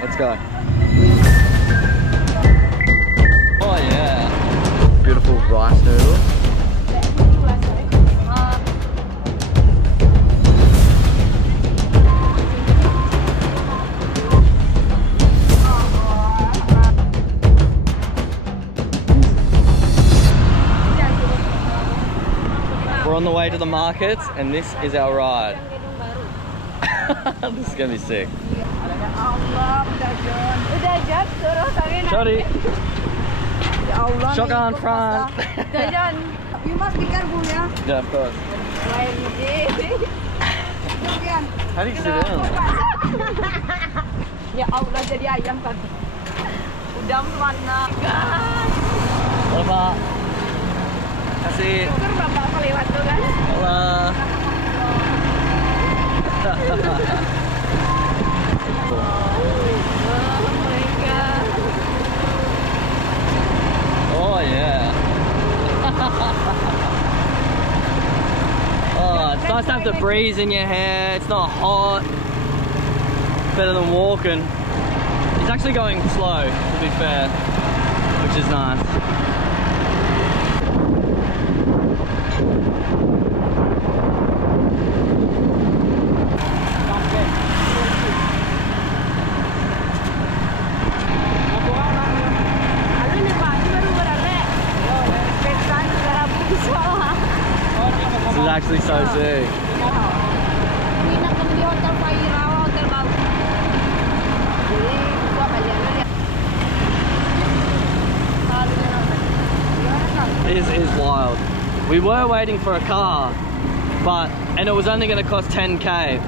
Let's go. Oh yeah. Beautiful rice noodle. We're on the way to the markets and this is our ride. This is gonna be sick. Shorty. Shotgun front. You must be careful, yeah? Yeah, of course. How do you sit down? Ya Allah, jadi ayam tadi. Udah mana? Halo Pak. Kasih. Syukur bapak kelewat tuh kan? Halo. Oh yeah. Oh, it's nice to have the breeze in your hair. It's not hot. Better than walking. It's actually going slow, to be fair, which is nice. This is actually so sick. This is wild. We were waiting for a car, and it was only going to cost 10k.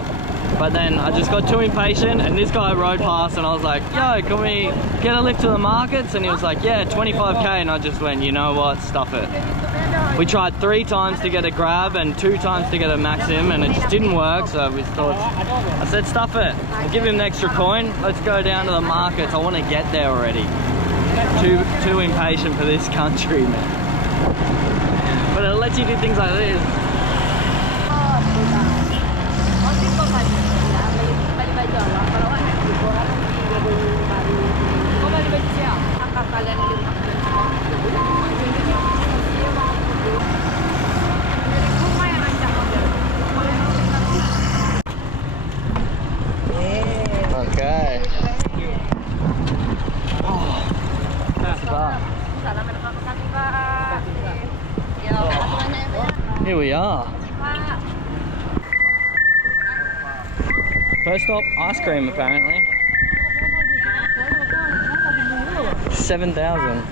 But then I just got too impatient and this guy rode past and I was like, yo, can we get a lift to the markets? And he was like, yeah, 25k. And I just went, you know what, stuff it. We tried 3 times to get a grab and 2 times to get a Maxim and it just didn't work. So we thought, I said, stuff it. I'll give him an extra coin. Let's go down to the markets. I want to get there already. Too impatient for this country, man. But it lets you do things like this. Okay. Oh, that's fun. Here we are. First stop, ice cream apparently. 7,000.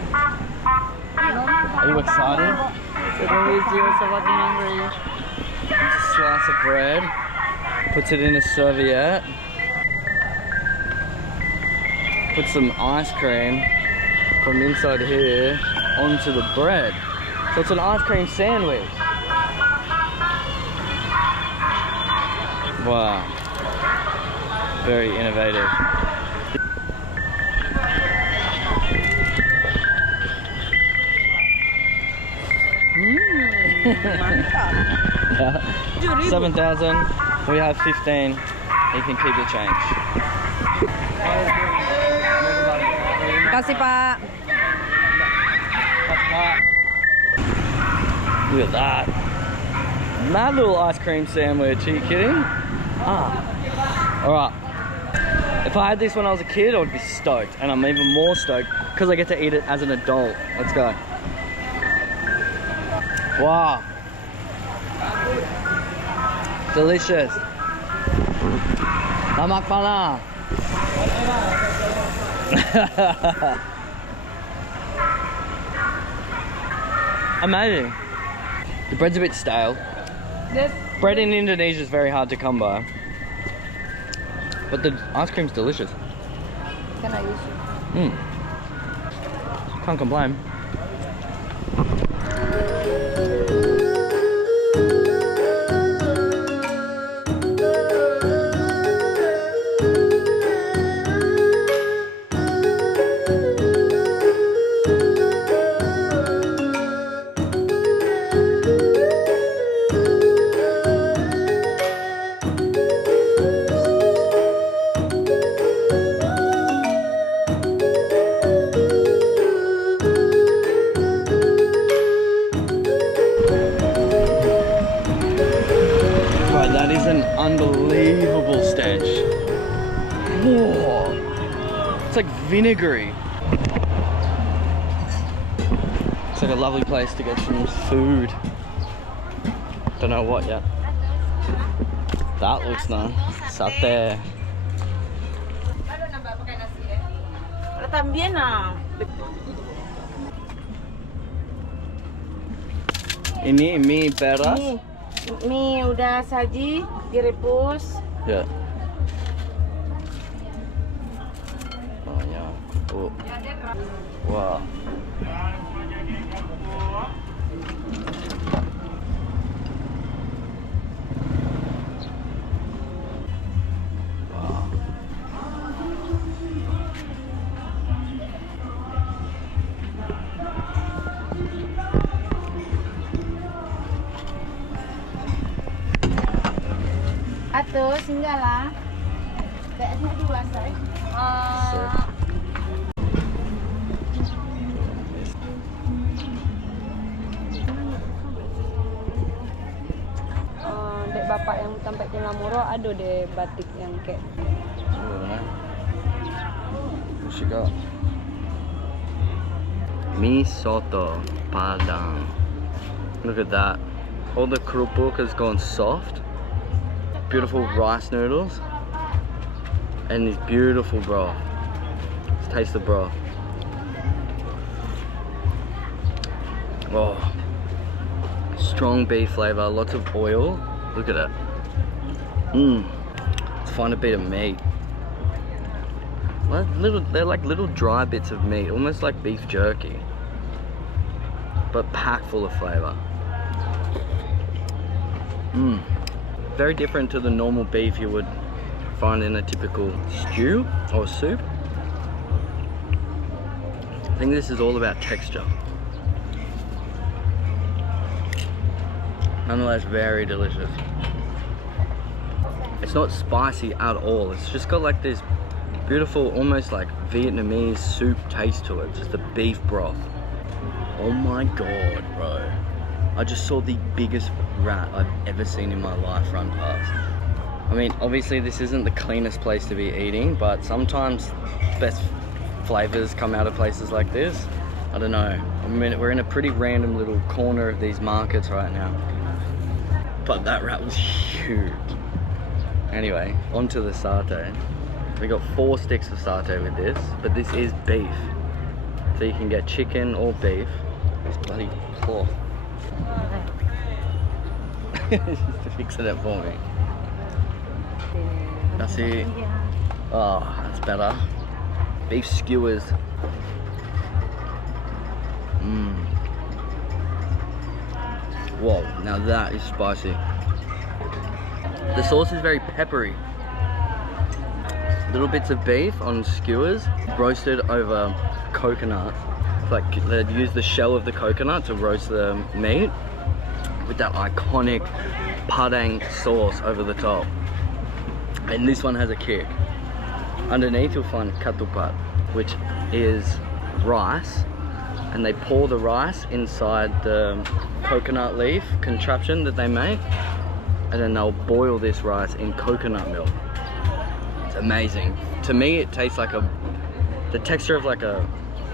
Are you excited? Just a slice of bread. Puts it in a serviette. Put some ice cream from inside here onto the bread. So it's an ice cream sandwich. Wow. Very innovative. Yeah. 7,000. We have 15. You can keep the change. Kasih Pak. Look at that. Mad little ice cream sandwich. Are you kidding? Alright. If I had this when I was a kid, I would be stoked. And I'm even more stoked because I get to eat it as an adult. Let's go. Wow. Delicious. Namak pala. Amazing. The bread's a bit stale. Bread in Indonesia is very hard to come by. But the ice cream's delicious. Can I use it? Can't complain. like vinegary. It's like a lovely place to get some food. Don't know what yet. That looks nice. Sate. También Ini mie peras. mie udah saji, direbus. Ya. Banyak. Oh. Wah. Atau singgah lah. Kayaknya dua say. Dek bapak yang sampai ke Lamuro ada deh batik yang kayak. What you got? Mie soto Padang. Look at that. All the kerupuk has gone soft. Beautiful rice noodles and this beautiful broth. Let's taste the broth. Oh, strong beef flavor, lots of oil. Look at it. Let's find a bit of meat. They're like little dry bits of meat, almost like beef jerky, but packed full of flavor. Very different to the normal beef you would find in a typical stew or soup. I think this is all about texture. Nonetheless, very delicious. It's not spicy at all. It's just got like this beautiful, almost like Vietnamese soup taste to it. Just the beef broth. Oh my god, bro. I just saw the biggest rat I've ever seen in my life run past. I mean, obviously this isn't the cleanest place to be eating, but sometimes best flavors come out of places like this. I don't know. I mean, we're in a pretty random little corner of these markets right now. But that rat was huge. Anyway, onto the satay. We got 4 sticks of satay with this, but this is beef. So you can get chicken or beef. This bloody cloth. Just fixing it for me. That's it. Oh, that's better. Beef skewers. Whoa, now that is spicy. The sauce is very peppery. Little bits of beef on skewers, roasted over coconut. Like they'd use the shell of the coconut to roast the meat with that iconic Padang sauce over the top. And this one has a kick. Underneath you'll find ketupat, which is rice, and they pour the rice inside the coconut leaf contraption that they make, and then they'll boil this rice in coconut milk. It's amazing. To me it tastes like the texture of like a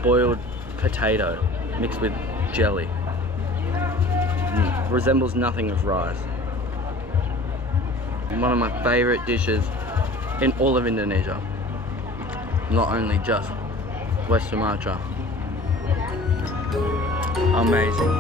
boiled potato mixed with jelly. Resembles nothing of rice. One of my favorite dishes in all of Indonesia, not only just West Sumatra. Amazing.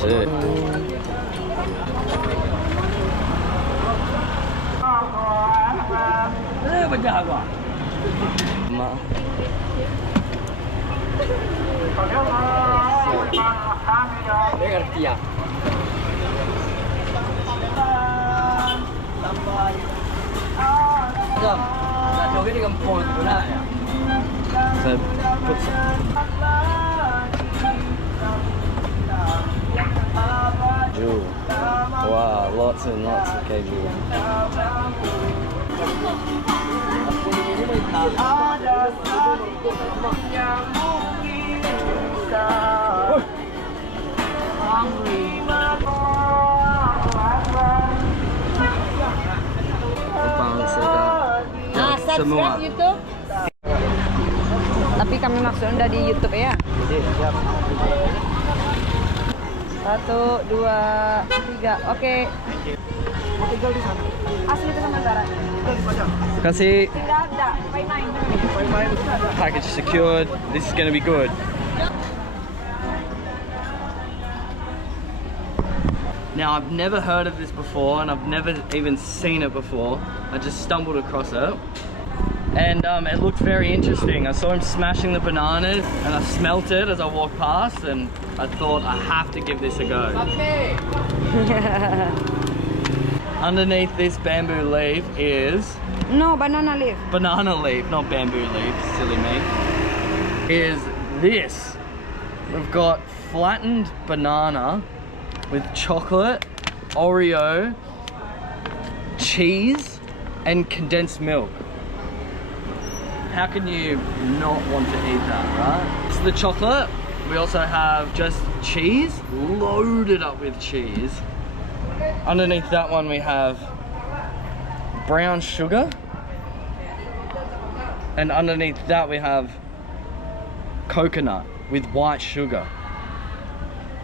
Sick. So put some. Jewel. Wow, lots and lots of keju. Semua. Subscribe YouTube. Tapi kami maksudnya di YouTube ya. Siap. 1, 2, 3. Oke. Tinggal di sana. Asli itu sementara. Kasih. Tidak ada. Main-main. Package secured. This is gonna be good. Now I've never heard of this before and I've never even seen it before. I just stumbled across it. And it looked very interesting. I saw him smashing the bananas and I smelt it as I walked past and I thought I have to give this a go. Underneath this bamboo leaf is... No, banana leaf. Banana leaf, not bamboo leaf, silly me. Is this. We've got flattened banana with chocolate, Oreo, cheese and condensed milk. How can you not want to eat that, right? This is the chocolate. We also have just cheese, loaded up with cheese. Underneath that one we have brown sugar. And underneath that we have coconut with white sugar.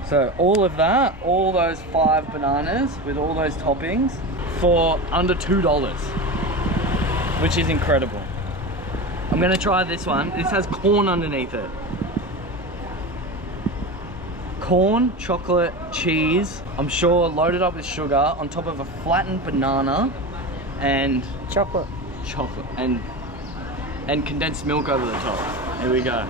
So all of that, all those 5 bananas with all those toppings for under $2, which is incredible. I'm gonna try this one. This has corn underneath it. Corn, chocolate, cheese, I'm sure loaded up with sugar on top of a flattened banana and Chocolate. and condensed milk over the top. Here we go.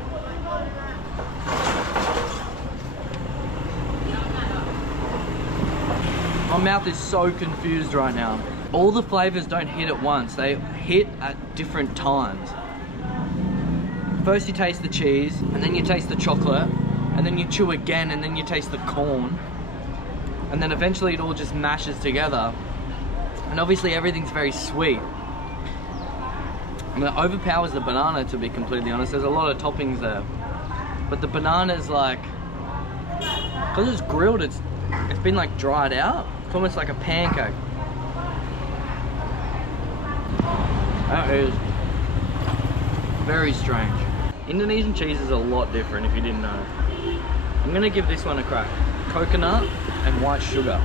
My mouth is so confused right now. All the flavors don't hit at once. They hit at different times. First you taste the cheese, and then you taste the chocolate, and then you chew again, and then you taste the corn. And then eventually it all just mashes together. And obviously everything's very sweet. I mean, it overpowers the banana, to be completely honest. There's a lot of toppings there. But the banana's like, because it's grilled, it's been like dried out. It's almost like a pancake. That is very strange. Indonesian cheese is a lot different if you didn't know. I'm gonna give this one a crack. Coconut and white sugar.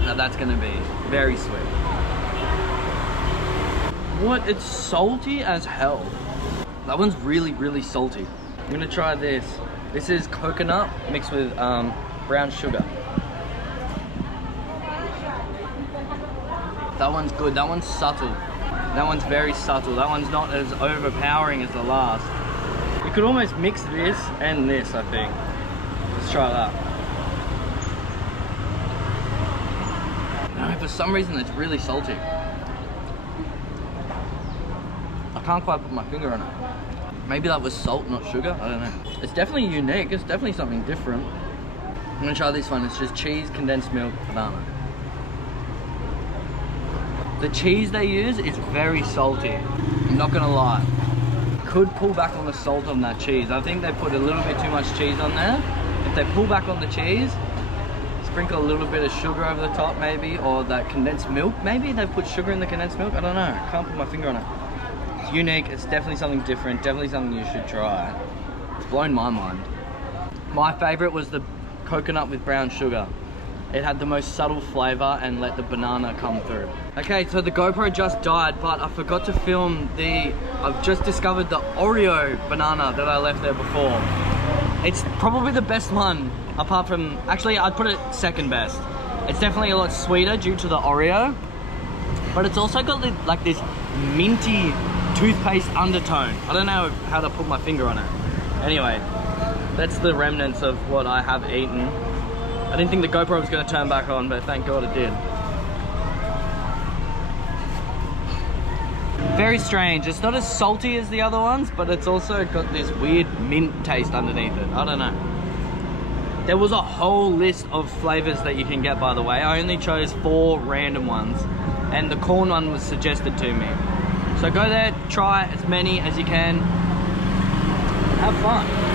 Now that's gonna be very sweet. What? It's salty as hell. That one's really, really salty. I'm gonna try this. This is coconut mixed with brown sugar. That one's good. That one's subtle. That one's very subtle. That one's not as overpowering as the last. You could almost mix this and this, I think. Let's try that. No, for some reason it's really salty. I can't quite put my finger on it. Maybe that was salt, not sugar. I don't know. It's definitely unique. It's definitely something different. I'm gonna try this one. It's just cheese, condensed milk, banana. The cheese they use is very salty. I'm not gonna lie. Could pull back on the salt on that cheese. I think they put a little bit too much cheese on there. If they pull back on the cheese, sprinkle a little bit of sugar over the top maybe, or that condensed milk. Maybe they put sugar in the condensed milk. I don't know. I can't put my finger on it. It's unique. It's definitely something different. Definitely something you should try. It's blown my mind. My favorite was the coconut with brown sugar. It had the most subtle flavor and let the banana come through. Okay, so the GoPro just died, but I forgot to film I've just discovered the Oreo banana that I left there before. It's probably the best one, apart from, actually I'd put it second best. It's definitely a lot sweeter due to the Oreo, but it's also got like this minty toothpaste undertone. I don't know how to put my finger on it. Anyway, that's the remnants of what I have eaten. I didn't think the GoPro was going to turn back on, but thank God it did. very strange. It's not as salty as the other ones, but it's also got this weird mint taste underneath it. I don't know. There was a whole list of flavors that you can get, by the way. I only chose 4 random ones, and the corn one was suggested to me. So go there, try as many as you can. Have fun.